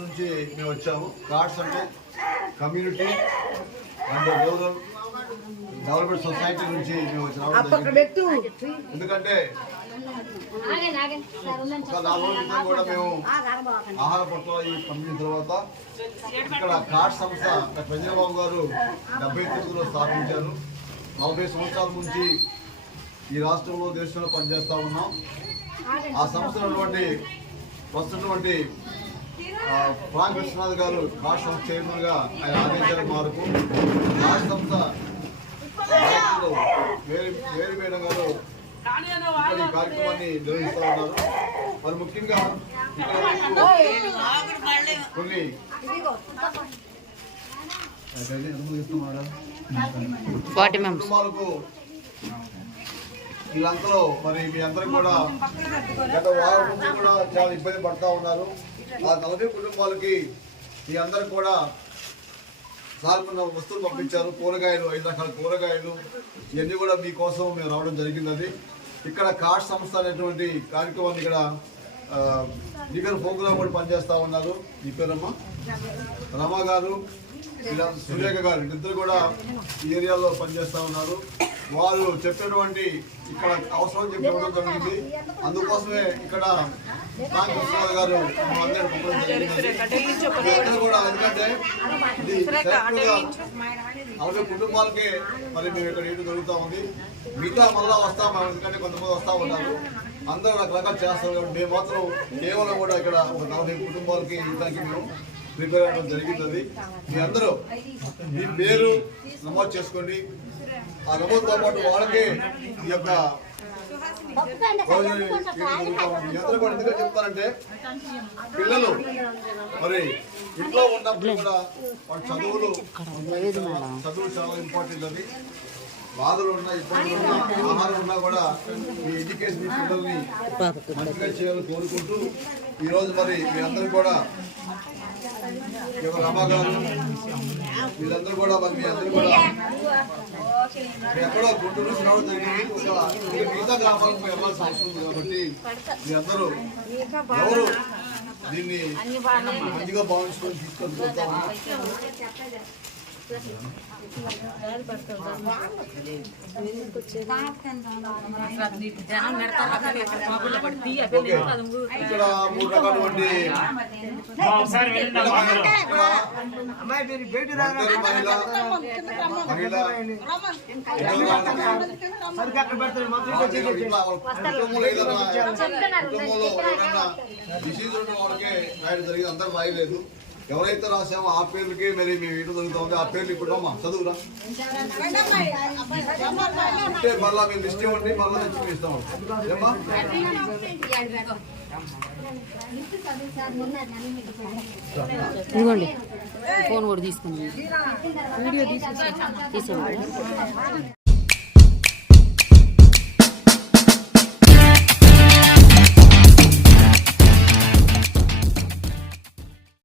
నుంచి మేము వచ్చాము. కార్డ్స్ అంటే community and rural development society నుంచి మేము. ఎందుకంటే నాలుగు కూడా మేము ఆహార పట్ల ఈ పంపిన తర్వాత ఇక్కడ కార్డ్ సంస్థ చంద్రబాబు గారు డెబ్బై తొమ్మిదిలో స్థాపించారు. నలభై సంవత్సరాల నుంచి ఈ రాష్ట్రంలో దేశంలో పనిచేస్తా ఉన్నాం. ఆ సంస్థలో ఉన్నటువంటి ప్రస్తుతటువంటి ఆ, ఫ్రాంక్ విశ్వనాథ్ గారు రాష్ట్ర సంస్థ చైర్మన్గా ఆయన ఆదేశాల మేరకు రాష్ట్ర సంస్థ వేరు వేరు గారు ఈ కార్యక్రమాన్ని నిర్వహిస్తూ ఉన్నారు. మరి ముఖ్యంగా కొన్ని? Forty members. వీళ్ళందరూ మరి మీ అందరూ కూడా గత వారం నుంచి కూడా చాలా ఇబ్బంది పడతా ఉన్నారు. ఆ నలభై కుటుంబాలకి మీ అందరూ కూడా సార్కున్న వస్తువులు పంపించారు. కూరగాయలు ఐదు రకాల కూరగాయలు ఇవన్నీ కూడా మీకోసం మేము రావడం జరిగింది అది. ఇక్కడ కాష్ సంస్థ అనేటువంటి కార్యక్రమాన్ని ఇక్కడ ఆ, దిగర్ ప్రోగ్రామ్ కూడా పనిచేస్తూ ఉన్నారు. మీ పేరమ్మ? రమా గారు. ఇలా సురేఖ గారు ఇద్దరు కూడా ఈ ఏరియాలో పనిచేస్తా ఉన్నారు. వారు చెప్పినటువంటి ఇక్కడ అవసరం చెప్పి ఇవ్వడం జరిగింది. అందుకోసమే ఇక్కడ గారు అందరూ కూడా ఎందుకంటే ఇది నలభై కుటుంబాలకే మరి మేము ఇక్కడ ఇటు దొరుకుతా ఉంది. మిగతా మళ్ళా వస్తాం ఎందుకంటే కొంతమంది వస్తా ఉన్నారు. అందరూ రకరకాలు చేస్తారు. మేము మాత్రం కేవలం కూడా ఇక్కడ ఒక నలభై కుటుంబాలకి ఇవ్వడానికి మేము ప్రిపేర్ అవ్వడం జరుగుతుంది. మీ అందరూ మీ పేరు నమోదు చేసుకోండి. ఆ నమోదుతో పాటు వాళ్ళకే ఈ యొక్క అందరూ కూడా ఎందుకంటే చెప్తారంటే పిల్లలు మరి ఇంట్లో ఉన్నప్పుడు కూడా వాళ్ళ చదువులు చదువు చాలా ఇంపార్టెంట్ అది. బాధలు ఉన్నా ఇబ్బందులు ఉన్నా ఆహారం ఉన్నా కూడా మీ ఎడ్యుకేషన్ పిల్లల్ని మంచిగా చేయాలని కోరుకుంటూ ఈరోజు మరి మీ అందరూ కూడా వీళ్ళందరూ కూడా మరి మీ అందరూ కూడా. ఎక్కడో గుంటూరు నుంచి రావడం జరిగింది. ఒక మిగతా గ్రామాలకు మీరు వెళ్ళాల్సిన అవసరం ఉంది కాబట్టి మీ అందరూ ఎవరు దీన్ని మంచిగా భావించుకొని తీసుకొని ఇక్కడ మూడు రకాలటువంటి డిసీజ్ వాళ్ళకే జరిగింది అందరూ రాయలేదు ఎవరైతే రాసామో ఆ పేర్లకి మరి మేము ఇంటి దొరుకుతుంది ఆ పేర్లు ఇప్పుడు అమ్మా చదువురా. అంటే మళ్ళా మేము లిస్ట్ ఇవ్వండి మళ్ళీ ఇస్తాం. ఏమ్మా? ఇదిగోండి ఫోన్ కూడా తీసుకుని వీడియో తీసేవాడు